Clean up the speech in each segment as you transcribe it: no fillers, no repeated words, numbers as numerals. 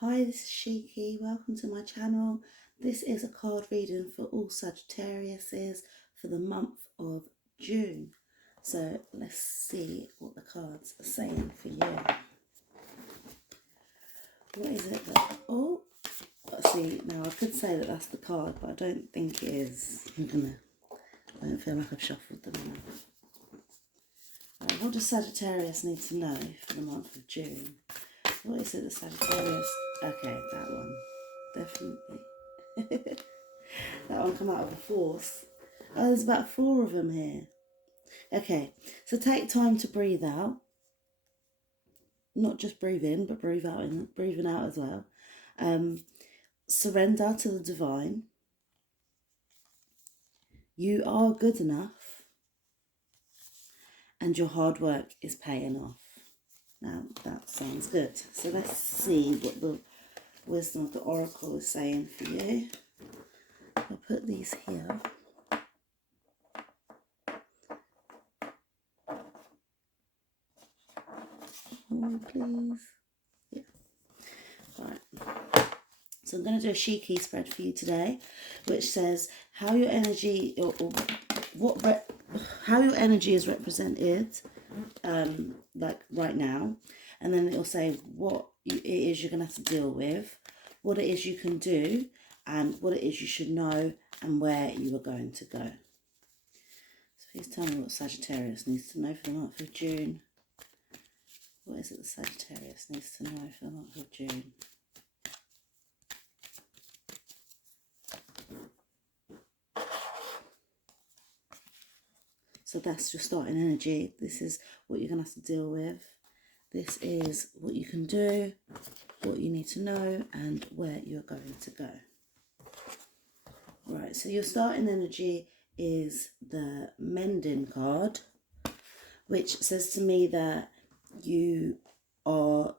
Hi, this is Shiki. Welcome to my channel. This is a card reading for all Sagittariuses for the month of June. So let's see what the cards are saying for you. What is it that... Oh, let's see. Now I could say that that's the card, but I don't think it is. I don't feel like I've shuffled them enough. Right, what does Sagittarius need to know for the month of June? What is it that Sagittarius... Okay, that one. Definitely. That one come out of a fourth. Oh, there's about 4 of them here. Okay, so take time to breathe out. Not just breathe in, but breathing out as well. Surrender to the divine. You are good enough. And your hard work is paying off. Now, that sounds good. So let's see what the wisdom of the oracle is saying for you. I'll put these here. Oh, please. Yeah. Right. So I'm going to do a Shiki spread for you today, which says how your energy how your energy is represented, like right now, and then it'll say what it is you're going to have to deal with, what it is you can do, and what it is you should know, and where you are going to go. So please tell me what Sagittarius needs to know for the month of June. What is it that Sagittarius needs to know for the month of June? So that's your starting energy. This is what you're going to have to deal with. This is what you can do, what you need to know, and where you're going to go. Right, so your starting energy is the Mending card, which says to me that you are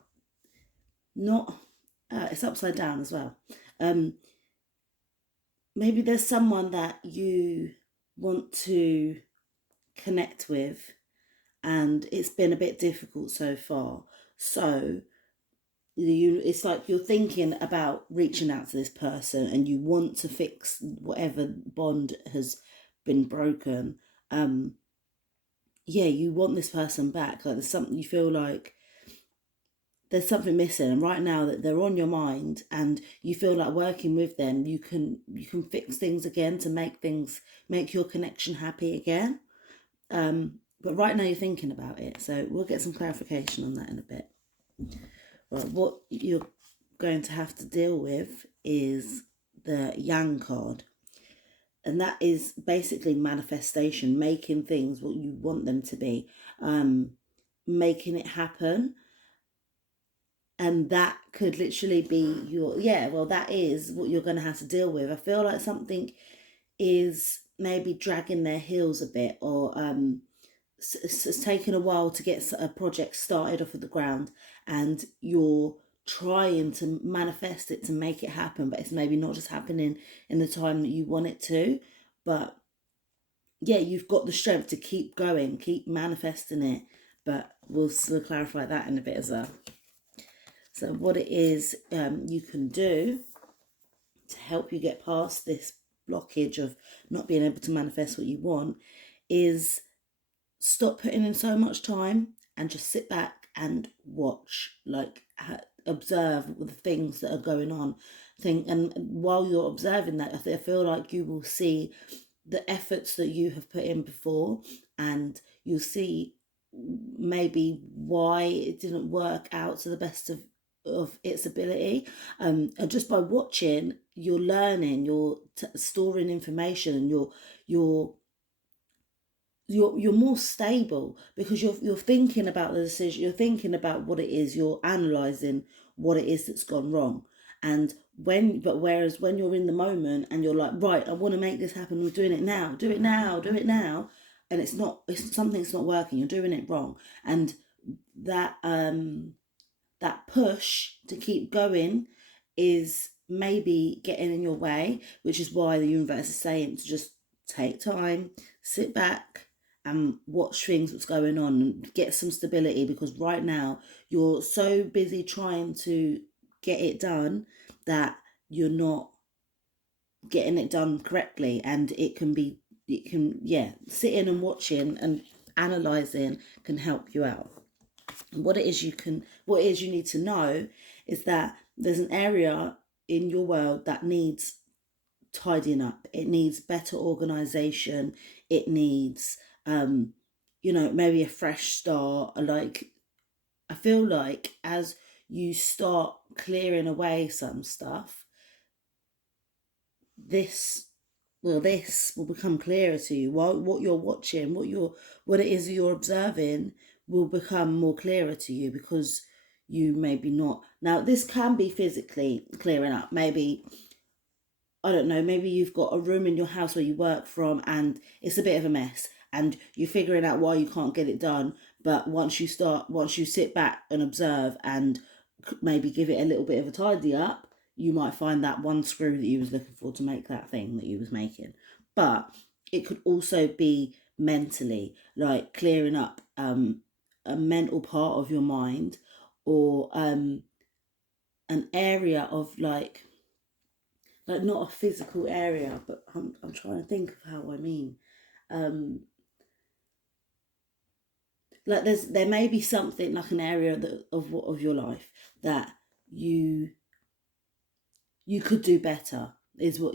not... it's upside down as well. Maybe there's someone that you want to connect with and it's been a bit difficult so far, so it's like you're thinking about reaching out to this person and you want to fix whatever bond has been broken. Yeah, you want this person back. Like there's something, you feel like there's something missing, and right now that they're on your mind and you feel like working with them, you can fix things again to make your connection happy again. But right now you're thinking about it, so we'll get some clarification on that in a bit. Well, what you're going to have to deal with is the Yang card, and that is basically manifestation, making things what you want them to be, making it happen. And that could literally be that is what you're going to have to deal with. I feel like something is maybe dragging their heels a bit, or it's taken a while to get a project started off of the ground, and you're trying to manifest it to make it happen, but it's maybe not just happening in the time that you want it to. But yeah, you've got the strength to keep going, keep manifesting it, but we'll clarify that in a bit as well. So what it is you can do to help you get past this blockage of not being able to manifest what you want is stop putting in so much time and just sit back and watch, like observe the things that are going on. And while you're observing that, I feel like you will see the efforts that you have put in before, and you'll see maybe why it didn't work out to the best of its ability, and just by watching you're learning, you're storing information, and you're more stable because you're thinking about the decision, you're thinking about what it is, you're analysing what it is that's gone wrong. And whereas when you're in the moment and you're like, right, I want to make this happen, we're doing it now, do it now, and something's not working, you're doing it wrong, and that push to keep going is maybe getting in your way, which is why the universe is saying to just take time, sit back and watch what's going on, and get some stability, because right now you're so busy trying to get it done, that you're not getting it done correctly. And sitting and watching and analyzing can help you out. What it is you need to know is that there's an area in your world that needs tidying up. It needs better organization. It needs maybe a fresh start. Like, I feel like as you start clearing away some stuff, this will become clearer to you. What you're watching, what it is you're observing will become more clearer to you, because you maybe not. Now, this can be physically clearing up. Maybe, I don't know, maybe you've got a room in your house where you work from and it's a bit of a mess and you're figuring out why you can't get it done. But once you sit back and observe and maybe give it a little bit of a tidy up, you might find that one screw that you was looking for to make that thing that you was making. But it could also be mentally, like clearing up a mental part of your mind, or an area of like not a physical area, but I'm trying to think of how I mean. Like there may be something like an area of your life that you could do better. Is what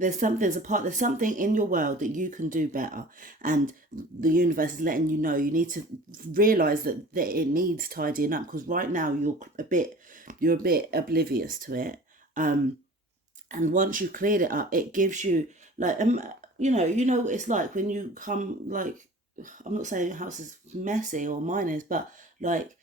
there's something in your world that you can do better, and the universe is letting you know you need to realize that it needs tidying up, because right now you're a bit oblivious to it. And once you've cleared it up, it gives you like you know what it's like when you come, like, I'm not saying your house is messy or mine is, but like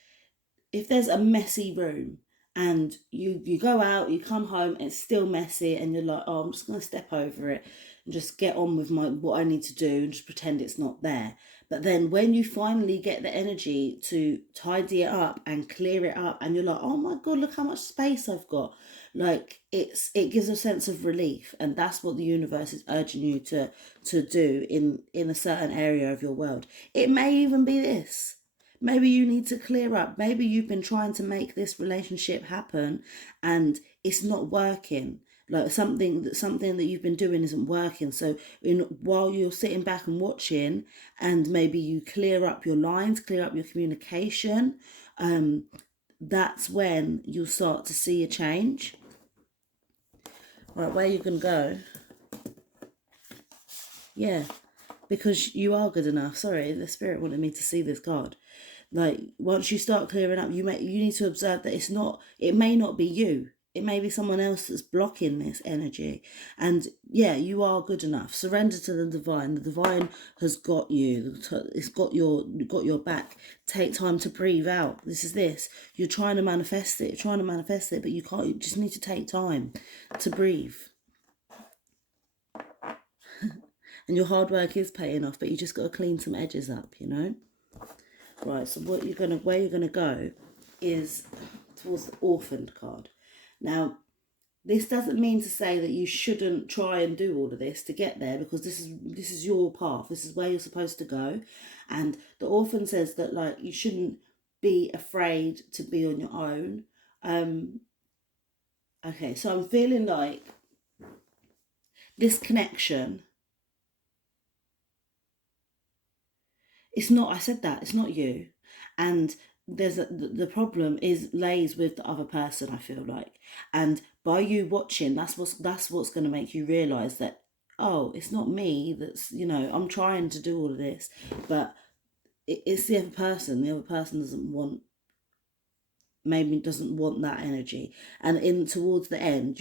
if there's a messy room and you go out, you come home, it's still messy, and you're like, oh, I'm just gonna step over it and just get on with what I need to do and just pretend it's not there. But then when you finally get the energy to tidy it up and clear it up, and you're like, oh my god, look how much space I've got, like it gives a sense of relief. And that's what the universe is urging you to do in a certain area of your world. It may even be this. Maybe you need to clear up. Maybe you've been trying to make this relationship happen and it's not working. Like something that you've been doing isn't working. So while you're sitting back and watching, and maybe you clear up your lines, clear up your communication, that's when you'll start to see a change. Right, where are you going to go? Yeah, because you are good enough. Sorry, the spirit wanted me to see this card. Like, once you start clearing up, you need to observe that it may not be you. It may be someone else that's blocking this energy. And yeah, you are good enough. Surrender to the divine. The divine has got you. It's got your back. Take time to breathe out. This. You're trying to manifest it. But you can't. You just need to take time to breathe. And your hard work is paying off, but you just got to clean some edges up, you know? Right, so where you're gonna go is towards the orphaned card. Now, this doesn't mean to say that you shouldn't try and do all of this to get there, because this is your path. This is where you're supposed to go. And the orphan says that, like, you shouldn't be afraid to be on your own. Okay, so I'm feeling like this connection, it's not you. And the problem lays with the other person, I feel like. And by you watching, that's what's going to make you realize that, oh, it's not me that's, I'm trying to do all of this, but it's the other person. The other person doesn't want that energy. And towards the end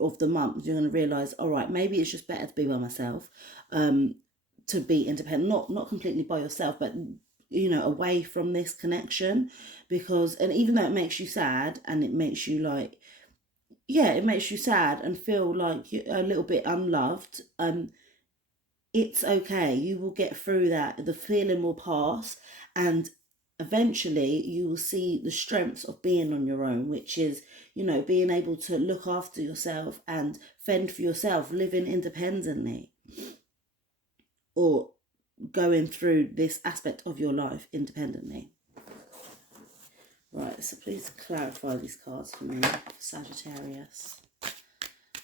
of the month, you're gonna realize, all right, maybe it's just better to be by myself, to be independent, not completely by yourself, but away from this connection. And even though it makes you sad, and it makes you like, it makes you sad and feel like you're a little bit unloved, it's okay. You will get through that. The feeling will pass, and eventually you will see the strengths of being on your own, which is, being able to look after yourself and fend for yourself, living independently, or going through this aspect of your life independently. Right, so please clarify these cards for me, for Sagittarius.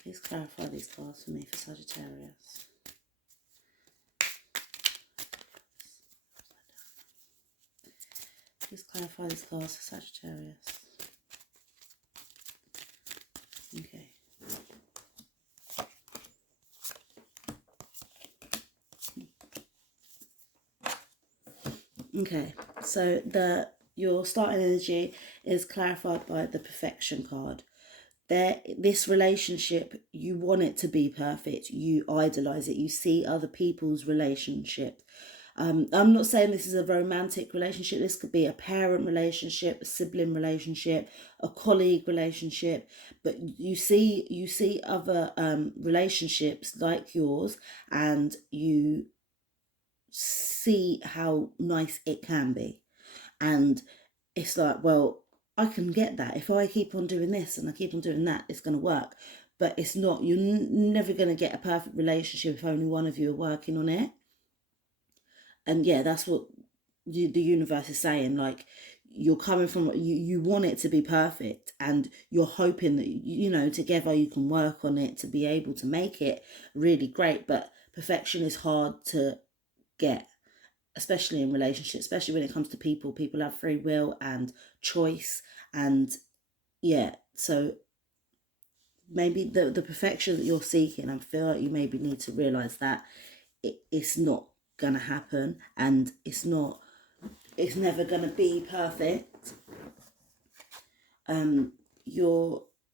Please clarify these cards for me for Sagittarius. Please clarify these cards for Sagittarius. Okay. Okay, so your starting energy is clarified by the perfection card. This relationship, you want it to be perfect. You idolize it. You see other people's relationship. I'm not saying this is a romantic relationship. This could be a parent relationship, a sibling relationship, a colleague relationship. But you see other relationships like yours, and you see how nice it can be. And it's like, well, I can get that. If I keep on doing this and I keep on doing that, it's going to work. But it's not. You're never going to get a perfect relationship if only one of you are working on it. And yeah, that's what the universe is saying. Like, you're coming from, you want it to be perfect, and you're hoping that, you know, together you can work on it to be able to make it really great. But perfection is hard to get, especially in relationships, especially when it comes to people. People have free will and choice, and yeah, so maybe the perfection that you're seeking, I feel like you maybe need to realize that it's not gonna happen, and it's never gonna be perfect.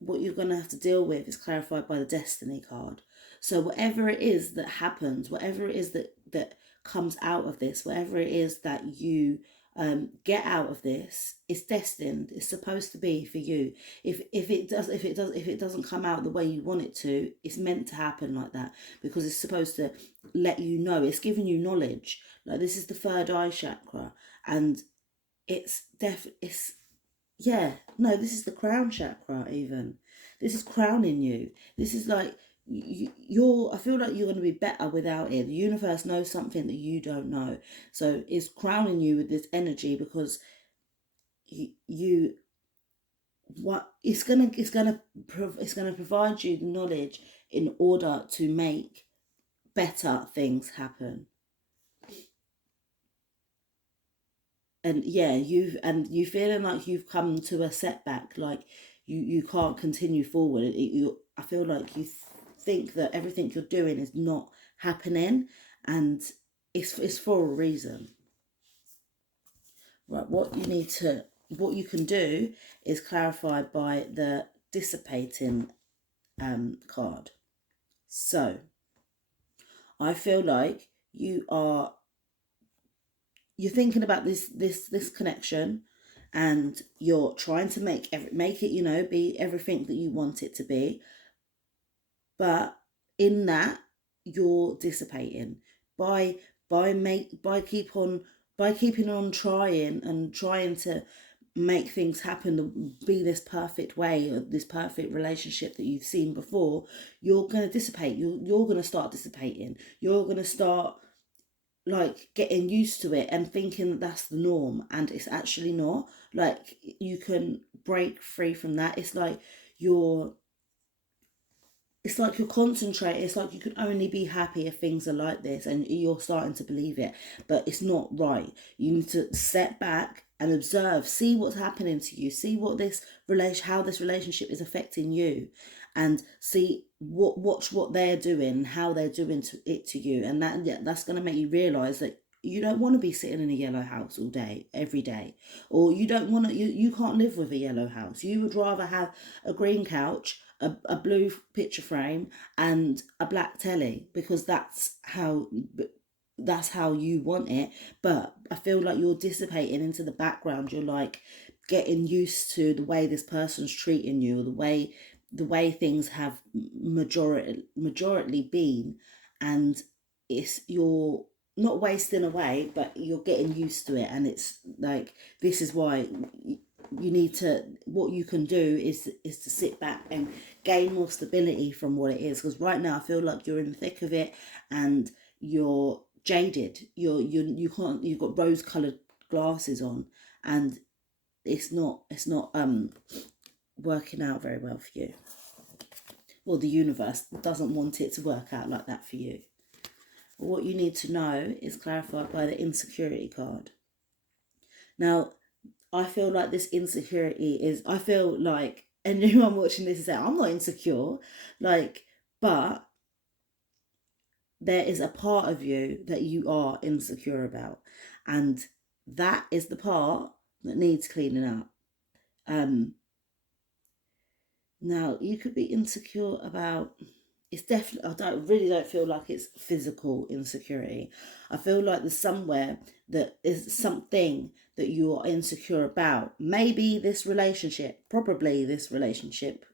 What you're gonna have to deal with is clarified by the destiny card. So whatever it is that happens, whatever it is that comes out of this, whatever it is that you get out of this, it's destined. It's supposed to be for you. If it doesn't come out the way you want it to, it's meant to happen like that, because it's supposed to let you know. It's giving you knowledge. Like, this is the third eye chakra, and this is the crown chakra. Even this is crowning you. This is like, I feel like you're going to be better without it. The universe knows something that you don't know, so it's crowning you with this energy, because it's gonna provide you the knowledge in order to make better things happen. And yeah, you feeling like you've come to a setback, like you can't continue forward. I feel like you think that everything you're doing is not happening, and it's for a reason. Right, what you can do is clarified by the dissipating card. So I feel like you're thinking about this connection, and you're trying to make it, you know, be everything that you want it to be. But in that, you're dissipating by keeping on trying and trying to make things happen, be this perfect way, or this perfect relationship that you've seen before. You're going to dissipate. You're going to start dissipating. You're going to start like getting used to it and thinking that that's the norm, and it's actually not. Like, you can break free from that. You're concentrating. It's like you can only be happy if things are like this, and you're starting to believe it, but it's not right. You need to step back and observe, see what's happening to you, see how this relationship is affecting you, and see watch what they're doing, how they're doing it to you. And that's going to make you realize that you don't want to be sitting in a yellow house all day, every day, or you don't want to. You can't live with a yellow house. You would rather have a green couch, a blue picture frame, and a black telly, because that's how you want it. But I feel like you're dissipating into the background. You're like getting used to the way this person's treating you, or the way things have majority been, and you're not wasting away, but you're getting used to it. And it's like, this is why you need to, what you can do is to sit back and gain more stability from what it is. Because right now I feel like you're in the thick of it, and you're jaded. You can't, you've got rose colored glasses on, and it's not working out very well for you. Well, the universe doesn't want it to work out like that for you. But what you need to know is clarified by the insecurity card. Now, I feel like this insecurity is, I feel like anyone watching this is saying, I'm not insecure, like, but there is a part of you that you are insecure about, and that is the part that needs cleaning up. Now, you could be insecure about, it's definitely, really don't feel like it's physical insecurity. I feel like there's somewhere that is something that you are insecure about. Maybe this relationship, probably this relationship,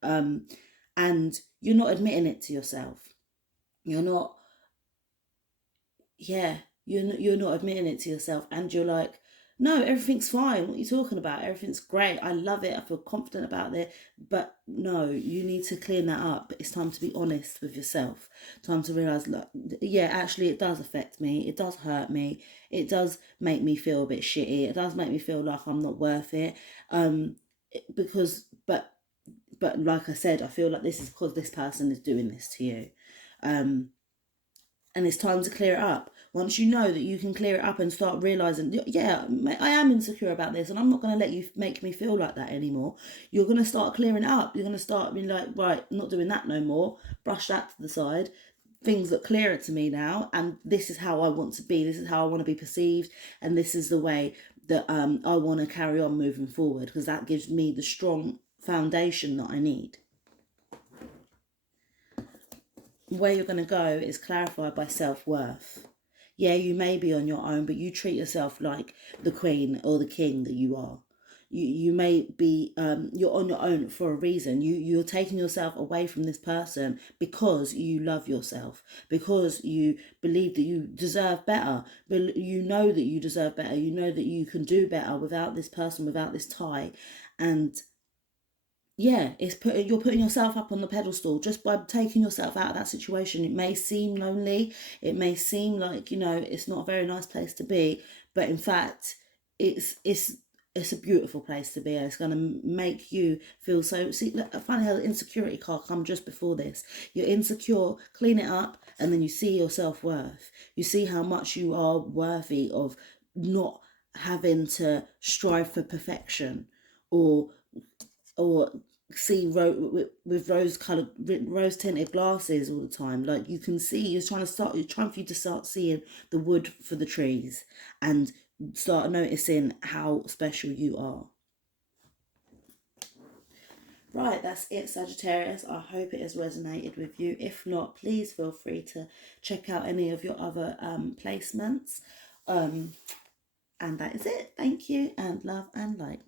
and you're not admitting it to yourself. You're not, you're not admitting it to yourself, and you're like, no, everything's fine. What are you talking about? Everything's great. I love it. I feel confident about it. But no, you need to clean that up. It's time to be honest with yourself. Time to realise, look, yeah, actually it does affect me. It does hurt me. It does make me feel a bit shitty. It does make me feel like I'm not worth it. Because, but like I said, I feel like this is because this person is doing this to you. And it's time to clear it up. Once you know that you can clear it up and start realising, yeah, I am insecure about this, and I'm not going to let you make me feel like that anymore. You're going to start clearing it up. You're going to start being like, right, I'm not doing that no more. Brush that to the side. Things look clearer to me now, and this is how I want to be. This is how I want to be perceived, and this is the way that I want to carry on moving forward, because that gives me the strong foundation that I need. Where you're going to go is clarified by self-worth. Yeah, you may be on your own, but you treat yourself like the queen or the king that you are. You may be, you're on your own for a reason. You're taking yourself away from this person because you love yourself, because you believe that you deserve better, but you know that you deserve better. You know that you can do better without this person, without this tie. And yeah, you're putting yourself up on the pedestal just by taking yourself out of that situation. It may seem lonely, it may seem like, it's not a very nice place to be, but in fact it's a beautiful place to be, and it's going to make you feel so. See, look, I find how the insecurity card come just before this. You're insecure, clean it up, and then you see your self-worth. You see how much you are worthy of not having to strive for perfection, or see with rose tinted glasses all the time. Like, you can see, you're trying for you to start seeing the wood for the trees, and start noticing how special you are. Right, that's it, Sagittarius. I hope it has resonated with you. If not, please feel free to check out any of your other placements. And that is it. Thank you, and love and light.